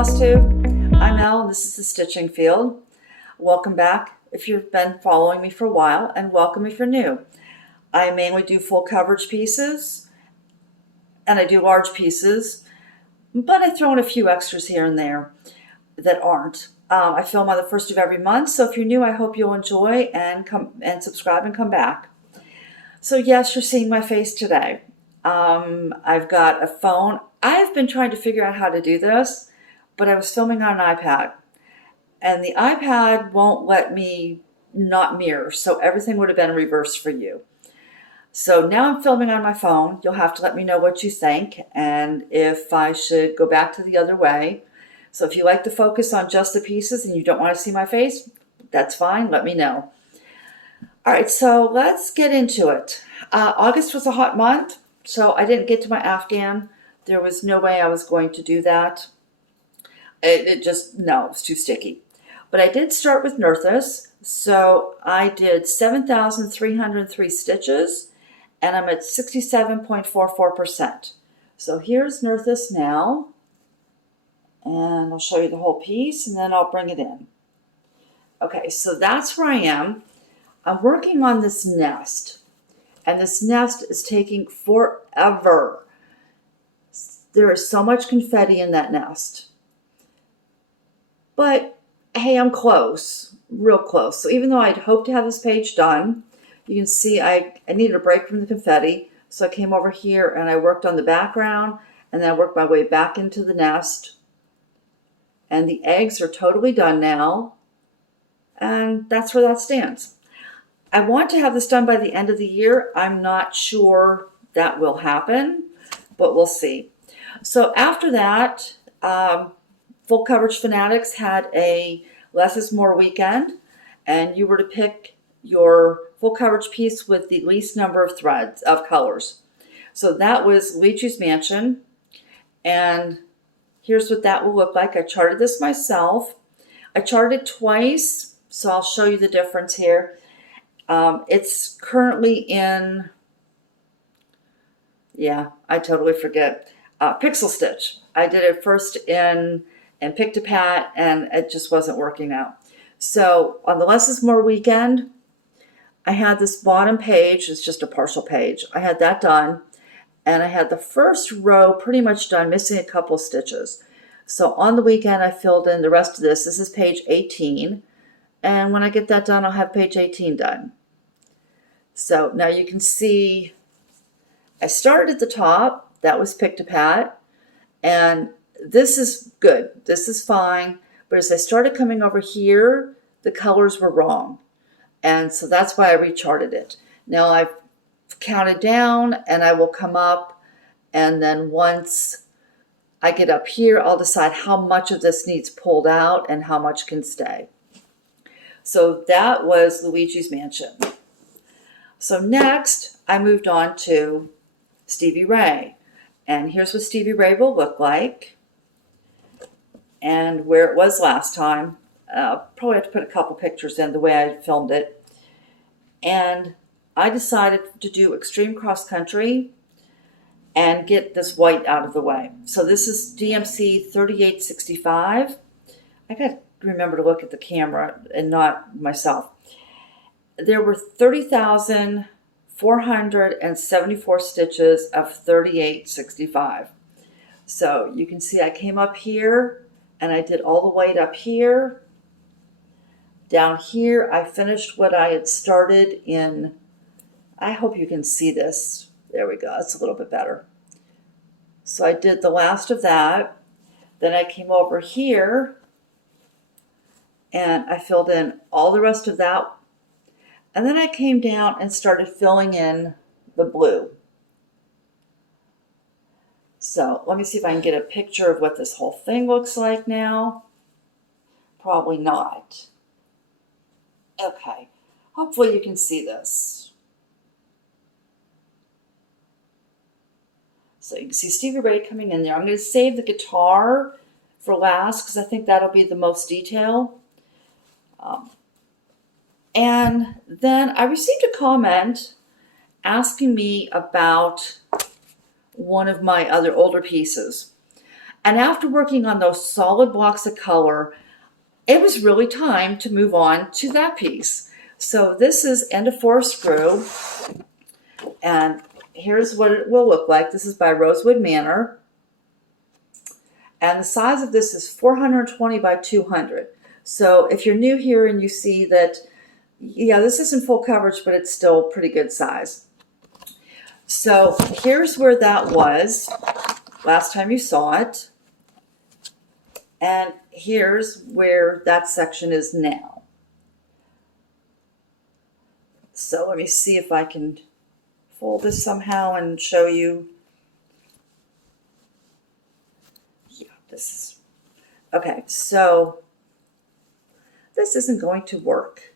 flosstube. I'm Elle, and this is the Stitching Field. Welcome back if you've been following me for a while, and welcome if you're new. I mainly do full coverage pieces, and I do large pieces, but I throw in a few extras here and there that aren't. I film on the first of every month, so if you're new, I hope you'll enjoy and come and subscribe and come back. So yes, you're seeing my face today. I've got a phone. I've been trying to figure out how to do this, but I was filming on an iPad, and the iPad won't let me not mirror, so everything would have been reversed for you. So now I'm filming on my phone. You'll have to let me know what you think and if I should go back to the other way. So if you like to focus on just the pieces and you don't want to see my face, that's fine. Let me know. All right, so let's get into it. August was a hot month, so I didn't get to my Afghan. There was no way I was going to do that. It was too sticky. But I did start with Nerthus, so I did 7,303 stitches, and I'm at 67.44%. So here's Nerthus now, and I'll show you the whole piece, and then I'll bring it in. Okay, so that's where I am. I'm working on this nest, and this nest is taking forever. There is so much confetti in that nest. But hey, I'm close, real close. So even though I'd hoped to have this page done, you can see I needed a break from the confetti. So I came over here and I worked on the background, and then I worked my way back into the nest. And the eggs are totally done now. And that's where that stands. I want to have this done by the end of the year. I'm not sure that will happen, but we'll see. So after that, Full Coverage Fanatics had a Less is More weekend, and you were to pick your full coverage piece with the least number of threads of colors. So that was Luigi's Mansion, and here's what that will look like. I charted this myself. I charted twice, so I'll show you the difference here. It's currently in, I totally forget, Pixel Stitch. I did it first in Pick-to-Pat, and it just wasn't working out. So on the Less is More weekend, I had this bottom page. It's just a partial page. I had that done, and I had the first row pretty much done, missing a couple of stitches. So on the weekend, I filled in the rest of this. This is page 18, and when I get that done, I'll have page 18 done. So now you can see I started at the top. That was Pick-to-Pat, and this is good. This is fine. But as I started coming over here, the colors were wrong. And so that's why I recharted it. Now I've counted down, and I will come up, and then once I get up here, I'll decide how much of this needs pulled out and how much can stay. So that was Luigi's Mansion. So next, I moved on to Stevie Ray. And here's what Stevie Ray will look like, and where it was last time. Probably have to put a couple pictures in the way I filmed it. And I decided to do Extreme Cross Country and get this white out of the way. So this is DMC 3865. I got to remember to look at the camera and not myself. There were 30,474 stitches of 3865. So you can see I came up here and I did all the white up here. Down here, I finished what I had started in. I hope you can see this. There we go. It's a little bit better. So I did the last of that. Then I came over here and I filled in all the rest of that. And then I came down and started filling in the blue. So let me see if I can get a picture of what this whole thing looks like now. Probably not. Okay, hopefully you can see this. So you can see Stevie Ray coming in there. I'm going to save the guitar for last because I think that'll be the most detail. And then I received a comment asking me about one of my other older pieces. And after working on those solid blocks of color, it was really time to move on to that piece. So this is End of Forest Screw, and here's what it will look like. This is by Rosewood Manor, and the size of this is 420 by 200. So if you're new here and you see that, yeah, this isn't full coverage, but it's still pretty good size. So here's where that was last time you saw it. And here's where that section is now. So let me see if I can fold this somehow and show you. Yeah, this is, okay, so this isn't going to work.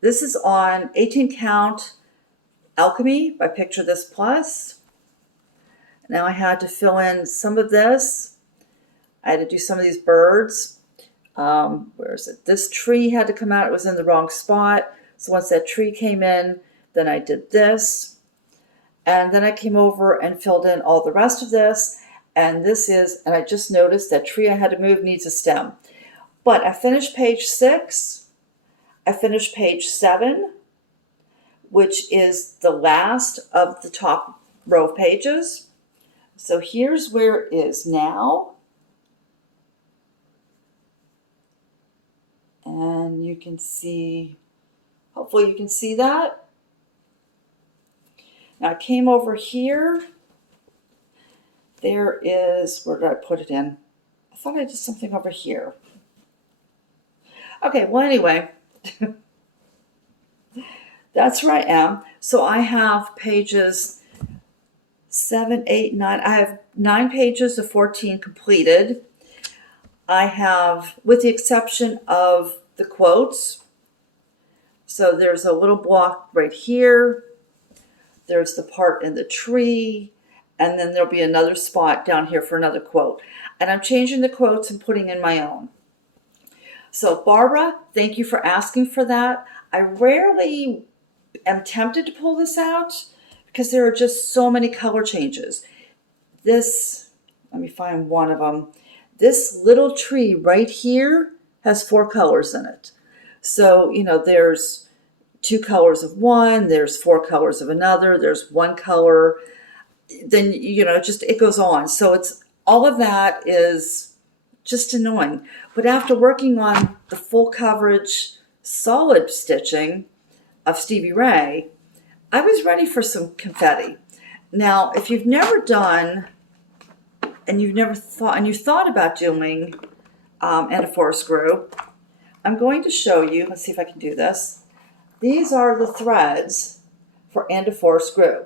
This is on 18 count Alchemy by Picture This Plus. Now I had to fill in some of this. I had to do some of these birds. Where is it? This tree had to come out. It was in the wrong spot. So once that tree came in, then I did this. And then I came over and filled in all the rest of this. And this is, and I just noticed that tree I had to move needs a stem. But I finished page 6. I finished page 7, which is the last of the top row of pages. So here's where it is now. And you can see, hopefully you can see that. Now I came over here. There is, where did I put it in? I thought I did something over here. Okay, well anyway, that's where I am. So I have pages 7, 8, 9. I have 9 pages of 14 completed. I have, with the exception of the quotes, so there's a little block right here. There's the part in the tree, and then there'll be another spot down here for another quote. And I'm changing the quotes and putting in my own. So Barbara, thank you for asking for that. I rarely am tempted to pull this out because there are just so many color changes. This, let me find one of them. This little tree right here has 4 colors in it. So, you know, there's 2 colors of one, there's 4 colors of another, there's 1 color, then, you know, just, it goes on. So it's, all of that is just annoying. But after working on the full coverage solid stitching of Stevie Ray, I was ready for some confetti. Now, if you've never done, and you've never thought, and you thought about doing End of Forest Screw, I'm going to show you, let's see if I can do this. These are the threads for End of Forest Screw.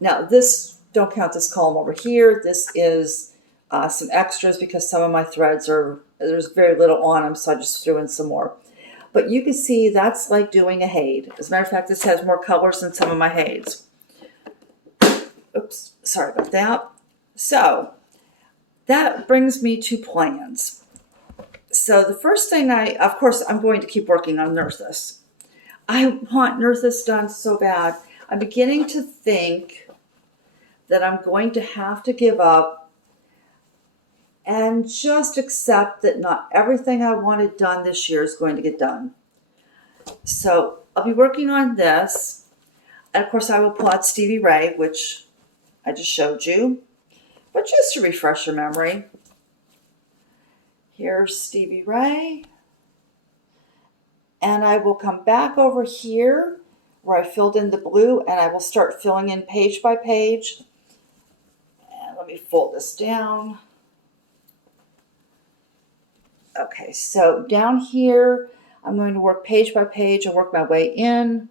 Now this, don't count this column over here. This is some extras because some of my threads are, there's very little on them, so I just threw in some more. But you can see that's like doing a hade. As a matter of fact, this has more colors than some of my hades. Oops, sorry about that. So that brings me to plans. So the first thing of course, I'm going to keep working on Nerthus. I want Nerthus done so bad. I'm beginning to think that I'm going to have to give up and just accept that not everything I wanted done this year is going to get done. So I'll be working on this. And of course, I will pull out Stevie Ray, which I just showed you. But just to refresh your memory, here's Stevie Ray. And I will come back over here where I filled in the blue, and I will start filling in page by page. And let me fold this down. Okay, so down here, I'm going to work page by page and work my way in.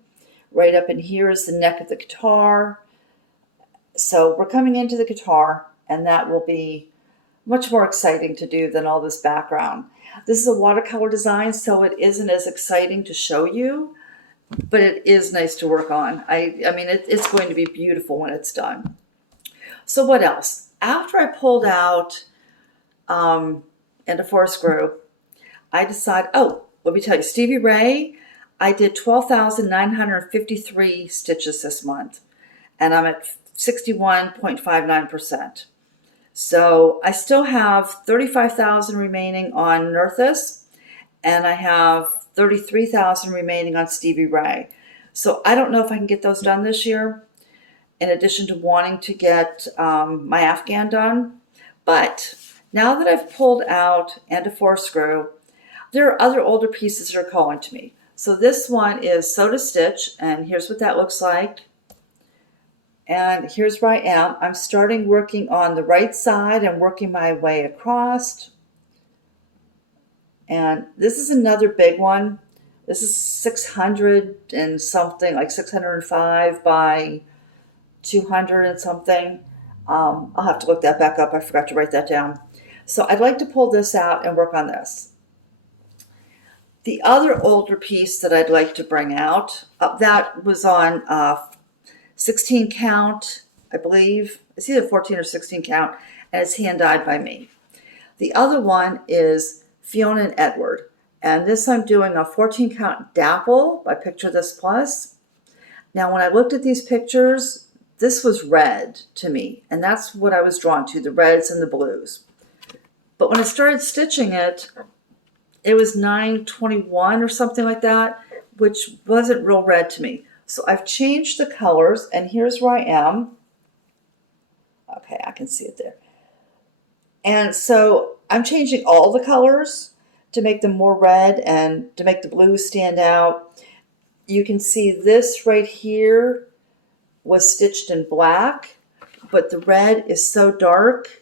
Right up in here is the neck of the guitar. So we're coming into the guitar, and that will be much more exciting to do than all this background. This is a watercolor design, so it isn't as exciting to show you, but it is nice to work on. I mean, it's going to be beautiful when it's done. So what else? After I pulled out End of Forest Screw, I decided, oh, let me tell you, Stevie Ray, I did 12,953 stitches this month, and I'm at 61.59%. So I still have 35,000 remaining on Nerthus, and I have 33,000 remaining on Stevie Ray. So I don't know if I can get those done this year, in addition to wanting to get my Afghan done. But now that I've pulled out and a 4-screw, there are other older pieces that are calling to me. So this one is Sew to Stitch, and here's what that looks like. And here's where I am. I'm starting working on the right side and working my way across. And this is another big one. This is 600 and something, like 605 by 200 and something. I'll have to look that back up. I forgot to write that down. So I'd like to pull this out and work on this. The other older piece that I'd like to bring out, that was on 16 count, I believe. It's either 14 or 16 count, and it's hand dyed by me. The other one is Fiona and Edward, and this I'm doing a 14 count Dapple by Picture This Plus. Now when I looked at these pictures, this was red to me, and that's what I was drawn to, the reds and the blues. But when I started stitching it, it was 921 or something like that, which wasn't real red to me. So I've changed the colors, and here's where I am. Okay, I can see it there. And so I'm changing all the colors to make them more red and to make the blues stand out. You can see this right here was stitched in black, but the red is so dark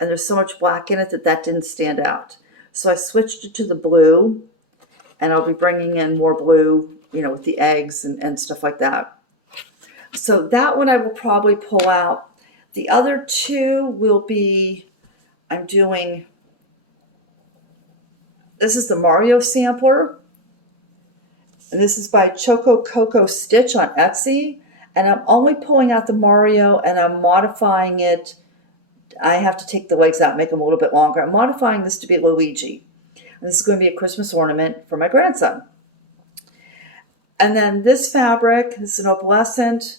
and there's so much black in it that that didn't stand out. So I switched it to the blue, and I'll be bringing in more blue, with the eggs and stuff like that. So that one I will probably pull out. The other two will be, this is the Mario sampler, and this is by ChocoCocoStitch on Etsy, and I'm only pulling out the Mario and I'm modifying it. I have to take the legs out, make them a little bit longer. I'm modifying this to be Luigi. And this is going to be a Christmas ornament for my grandson. And then this fabric, this is an opalescent.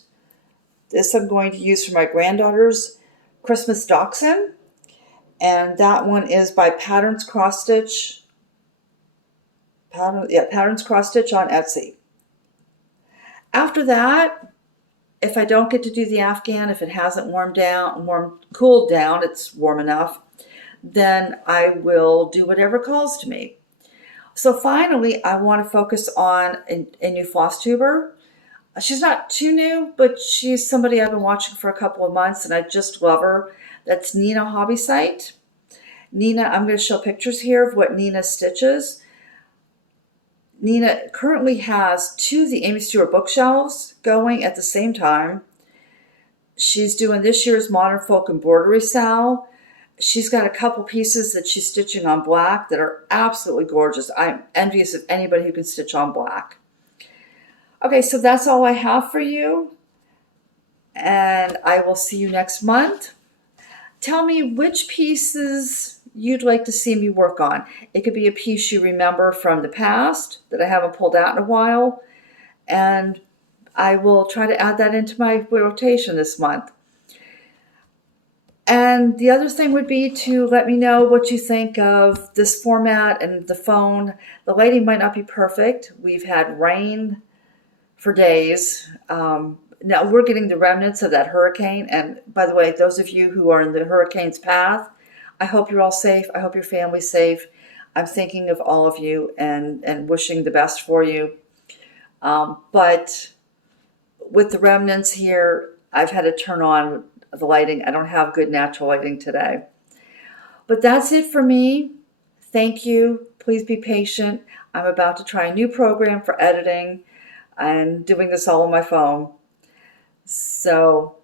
This I'm going to use for my granddaughter's Christmas Dachshund. And that one is by PatternsCrossStitch. PatternsCrossStitch on Etsy. After that, if I don't get to do the Afghan, if it hasn't cooled down, it's warm enough, then I will do whatever calls to me. So finally, I want to focus on a new floss tuber. She's not too new, but she's somebody I've been watching for a couple of months, and I just love her. That's Nina Hobby Site. Nina, I'm going to show pictures here of what Nina stitches. Nina currently has 2 of the Amy Stewart bookshelves going at the same time. She's doing this year's Modern Folk Embroidery Sal. She's got a couple pieces that she's stitching on black that are absolutely gorgeous. I'm envious of anybody who can stitch on black. Okay, so that's all I have for you, and I will see you next month. Tell me which pieces you'd like to see me work on. It could be a piece you remember from the past that I haven't pulled out in a while, and I will try to add that into my rotation this month. And the other thing would be to let me know what you think of this format and the phone. The lighting might not be perfect. We've had rain for days. Now we're getting the remnants of that hurricane. And by the way, those of you who are in the hurricane's path, I hope you're all safe. I hope your family's safe. I'm thinking of all of you and wishing the best for you. But with the remnants here, I've had to turn on the lighting. I don't have good natural lighting today. But that's it for me. Thank you. Please be patient. I'm about to try a new program for editing and doing this all on my phone. So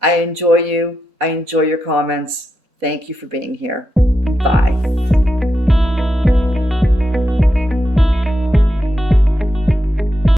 I enjoy you. I enjoy your comments. Thank you for being here.